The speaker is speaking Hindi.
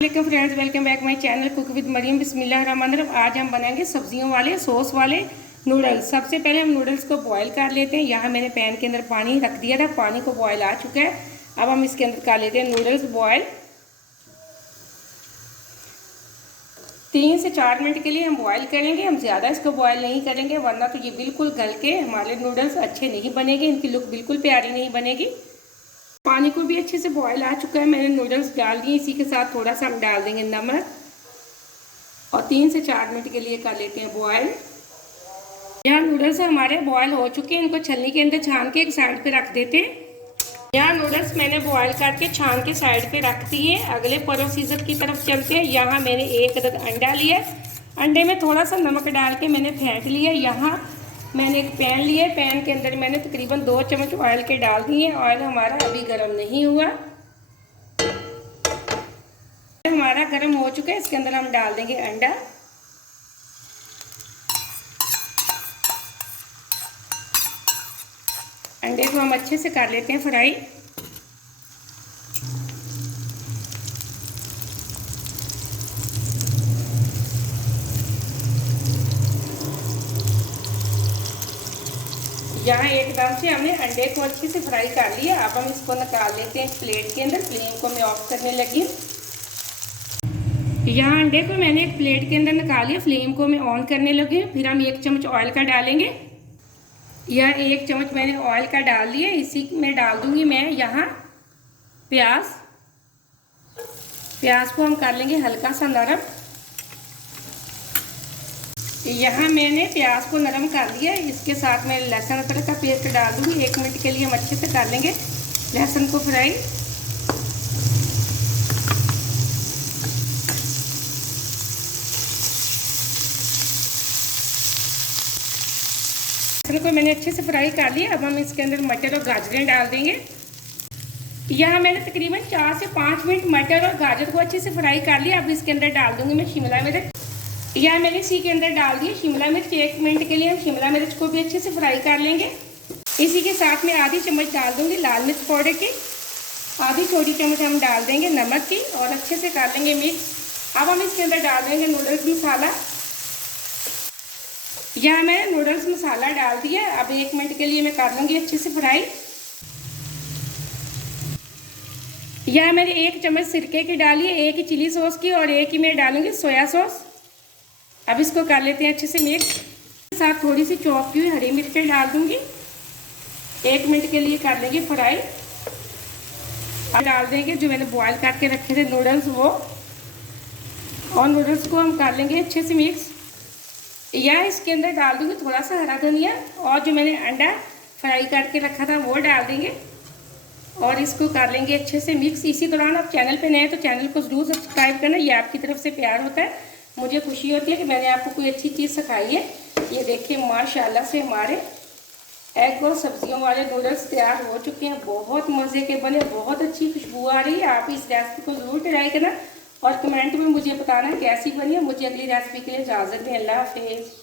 Welcome friends, welcome back my channel cook with Maryam. बिस्मिल्लाहिर्रहमानिर्रहीम। आज हम बनाएंगे सब्जियों वाले सॉस वाले नूडल्स। सबसे पहले हम नूडल्स को बॉईल कर लेते हैं। यहाँ मैंने पैन के अंदर पानी रख दिया था, पानी को बॉईल आ चुका है। अब हम इसके अंदर कर लेते हैं नूडल्स बॉईल। 3 से 4 मिनट के लिए हम बॉईल करेंगे। हम ज़्यादा इसको बॉईल नहीं करेंगे, वरना तो ये बिल्कुल गल के हमारे नूडल्स अच्छे नहीं बनेंगे, इनकी लुक बिल्कुल प्यारी नहीं बनेगी। पानी को भी अच्छे से बॉईल आ चुका है, मैंने नूडल्स डाल दिए। इसी के साथ थोड़ा सा हम डाल देंगे नमक और 3 से 4 मिनट के लिए कर लेते हैं बॉईल। यहाँ नूडल्स हमारे बॉईल हो चुके हैं, इनको छलनी के अंदर छान के एक साइड पे रख देते हैं। यहाँ नूडल्स मैंने बॉईल करके छान के साइड पे रख दिए। अगले प्रोसीजर की तरफ चलते हैं। यहाँ मैंने 1 अदद अंडा लिया, अंडे में थोड़ा सा नमक डाल के मैंने फेंट लिया। यहाँ मैंने एक पैन लिया, पैन के अंदर मैंने तकरीबन 2 चम्मच ऑयल के डाल दिए। ऑयल हमारा अभी गर्म नहीं हुआ, हमारा गर्म हो चुका है। इसके अंदर हम डाल देंगे अंडा। अंडे को हम अच्छे से कर लेते हैं फ्राई। यहाँ एकदम से हमने अंडे को अच्छे से फ्राई कर लिया। अब हम इसको निकाल लेते हैं प्लेट के अंदर। फ्लेम को मैं ऑफ करने लगी। यहाँ अंडे को मैंने एक प्लेट के अंदर निकाल लिया, फ्लेम को मैं ऑन करने लगी। फिर हम 1 चम्मच ऑयल का डालेंगे। यह 1 चम्मच मैंने ऑयल का डाल लिया। इसी में डाल दूंगी मैं यहाँ प्याज। प्याज को हम कर लेंगे हल्का सा नरम। यहाँ मैंने प्याज को नरम कर लिया। इसके साथ मैं लहसुन अदरक का पेस्ट डाल दूँगी। 1 मिनट के लिए हम अच्छे से कर लेंगे लहसुन को फ्राई। लहसुन को मैंने अच्छे से फ्राई कर लिया। अब हम इसके अंदर मटर और गाजरें डाल देंगे। यहाँ मैंने तकरीबन 4 से 5 मिनट मटर और गाजर को अच्छे से फ्राई कर लिया। अब इसके अंदर डाल दूँगी मैं शिमला मिर्च। यहाँ मैंने इसी के अंदर डाल दिए शिमला मिर्च। 1 मिनट के लिए हम शिमला मिर्च को भी अच्छे से फ्राई कर लेंगे। इसी के साथ में आधी चम्मच डाल दूंगी लाल मिर्च पाउडर की, आधी छोटी चम्मच हम डाल देंगे नमक की और अच्छे से कर लेंगे मिक्स। अब हम इसके अंदर डाल देंगे नूडल्स मसाला। यहाँ मैंने नूडल्स मसाला डाल दिया। अब 1 मिनट के लिए मैं कर लूँगी अच्छे से फ्राई। यहाँ मैंने 1 चम्मच सिरके की डाली है, 1 ही चिली सॉस की और 1 ही मैं डालूंगी सोया सॉस। अब इसको कर लेते हैं अच्छे से मिक्स। साथ थोड़ी सी चॉप की हुई हरी मिर्चें डाल दूंगी। 1 मिनट के लिए कर लेंगे फ्राई। अब डाल देंगे जो मैंने बॉईल करके रखे थे नूडल्स वो, और नूडल्स को हम कर लेंगे अच्छे से मिक्स। या इसके अंदर डाल दूंगी थोड़ा सा हरा धनिया और जो मैंने अंडा फ्राई करके रखा था वो डाल देंगे और इसको कर लेंगे अच्छे से मिक्स। इसी दौरान आप चैनल पे नए हैं तो चैनल को ज़रूर सब्सक्राइब करना, ये आपकी तरफ से प्यार होता है। मुझे खुशी होती है कि मैंने आपको कोई अच्छी चीज़ सिखाई है। ये देखिए माशाल्लाह से हमारे एग और सब्जियों वाले नूडल्स तैयार हो चुके हैं। बहुत मज़े के बने, बहुत अच्छी खुशबू आ रही है। आप इस रेसिपी को ज़रूर ट्राई करना और कमेंट में मुझे बताना कैसी बनी है। मुझे अगली रेसिपी के लिए इजाज़त दें। अल्लाह हाफिज़।